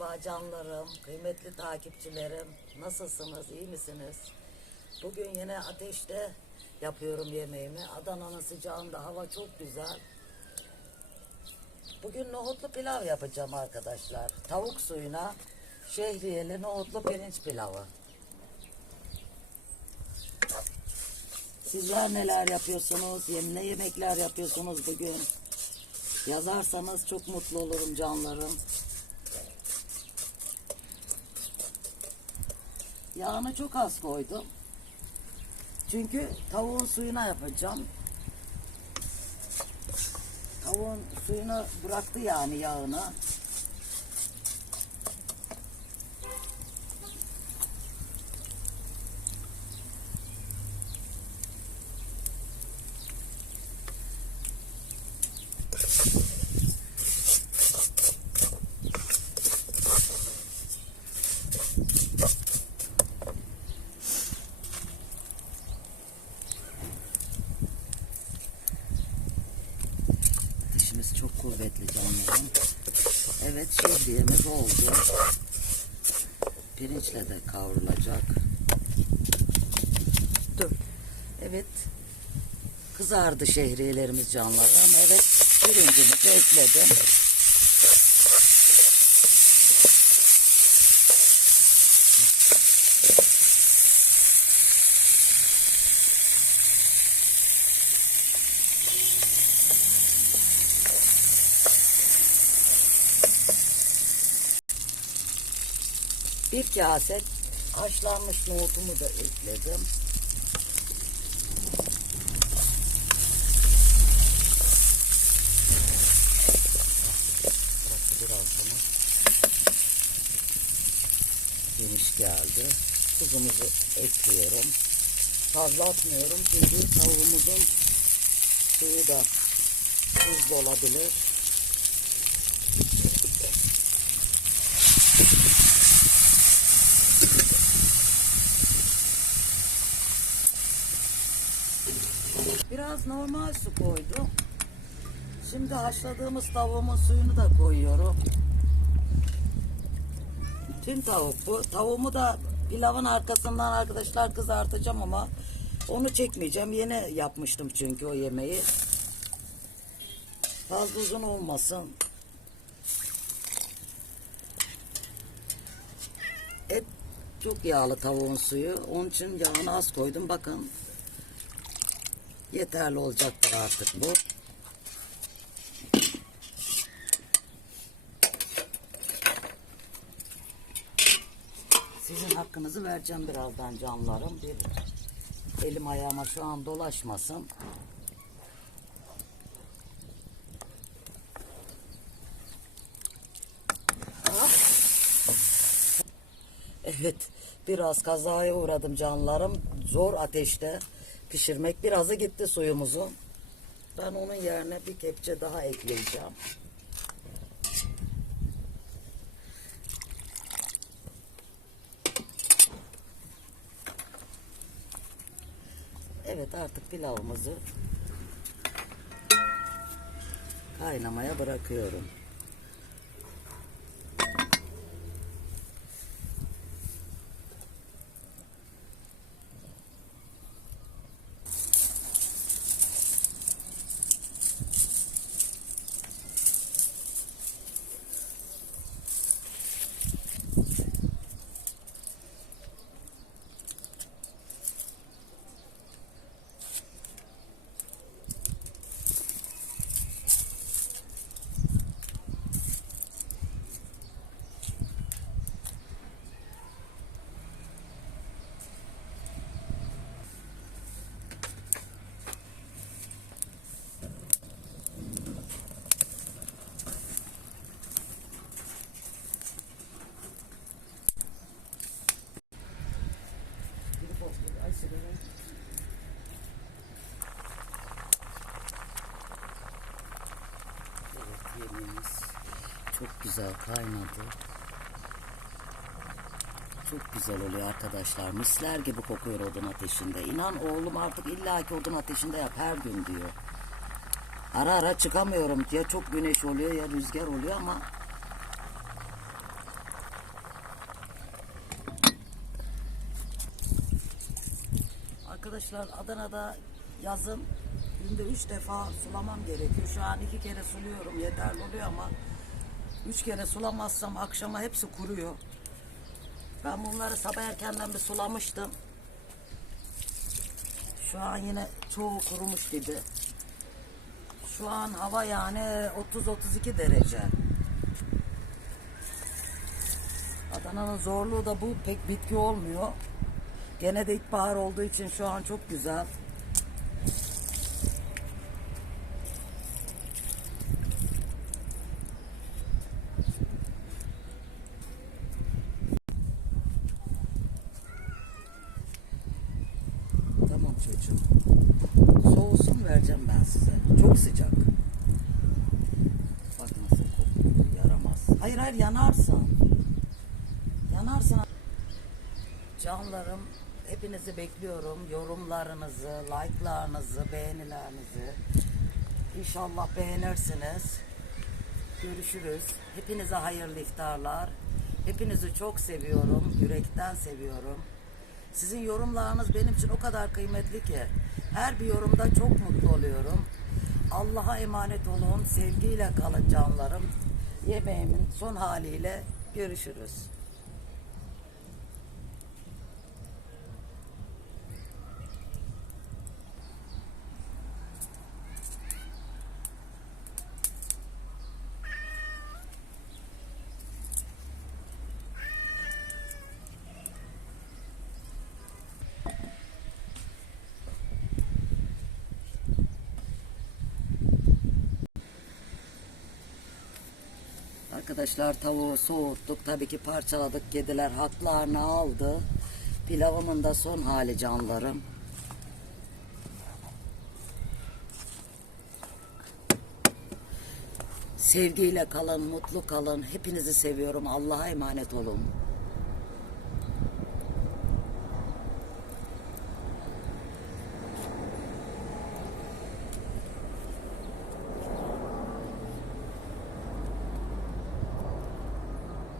Merhaba canlarım, kıymetli takipçilerim. Nasılsınız, iyi misiniz? Bugün yine ateşte yapıyorum yemeğimi. Adana'nın sıcağında hava çok güzel. Bugün nohutlu pilav yapacağım arkadaşlar. Tavuk suyuna şehriyeli nohutlu pirinç pilavı. Sizler neler yapıyorsunuz? Ne yemekler yapıyorsunuz bugün? Yazarsanız çok mutlu olurum canlarım. Yağını çok az koydum. Çünkü tavuğun suyuna yapacağım. Tavuğun suyunu bıraktı yani yağını. Canlarım. Evet şehriyemiz oldu. Pirinçle de kavrulacak. Dur. Evet. Kızardı şehriyelerimiz canlarım. Evet pirincimizi ekledim. Bir kase haşlanmış nohutumu da ekledim. Geniş geldi. Tuzumuzu ekliyorum. Fazla atmıyorum çünkü tavuğumuzun suyu da tuzlu olabilir. Biraz normal su koydum. Şimdi haşladığımız tavuğumun suyunu da koyuyorum. Tüm tavuk bu. Tavuğumu da pilavın arkasından arkadaşlar kızartacağım ama onu çekmeyeceğim. Yeni yapmıştım çünkü o yemeği. Fazla uzun olmasın. Et çok yağlı tavuğun suyu. Onun için yağını az koydum. Bakın Yeterli olacaktır artık bu. Sizin hakkınızı vereceğim birazdan canlarım. Bir elim ayağıma şu an dolaşmasın. Evet, biraz kazaya uğradım canlarım. Zor ateşte pişirmek. Birazı gitti suyumuzun. Ben onun yerine bir kepçe daha ekleyeceğim. Evet artık pilavımızı kaynamaya bırakıyorum. yemeğimiz çok güzel kaynadı. Çok güzel oluyor arkadaşlar. Misler gibi kokuyor odun ateşinde. İnan oğlum artık illaki odun ateşinde yap her gün diyor. Ara ara çıkamıyorum ya çok güneş oluyor ya rüzgar oluyor ama Arkadaşlar Adana'da yazın günde üç defa sulamam gerekiyor. Şu an iki kere suluyorum yeterli oluyor ama üç kere sulamazsam akşama hepsi kuruyor. Ben bunları sabah erkenden bir sulamıştım. Şu an yine çoğu kurumuş gibi. Şu an hava yani 30-32 derece. Adana'nın zorluğu da bu pek bitki olmuyor. Gene de ilkbahar olduğu için şu an çok güzel. Tamam çocuğum. Soğusun vereceğim ben size. Çok sıcak. Bak nasıl kokuyor. Yaramaz. Hayır hayır yanarsın. Yanarsın. Canlarım hepinizi bekliyorum. Yorumlarınızı, like'larınızı, beğenilerinizi. İnşallah beğenirsiniz. Görüşürüz. Hepinize hayırlı iftarlar. Hepinizi çok seviyorum. Yürekten seviyorum. Sizin yorumlarınız benim için o kadar kıymetli ki. Her bir yorumda çok mutlu oluyorum. Allah'a emanet olun. Sevgiyle kalın canlarım. Yemeğimin son haliyle görüşürüz. Arkadaşlar tavuğu soğuttuk. Tabii ki parçaladık. Kediler haklarını aldı. Pilavımın da son hali canlarım. Sevgiyle kalın, mutlu kalın. Hepinizi seviyorum. Allah'a emanet olun.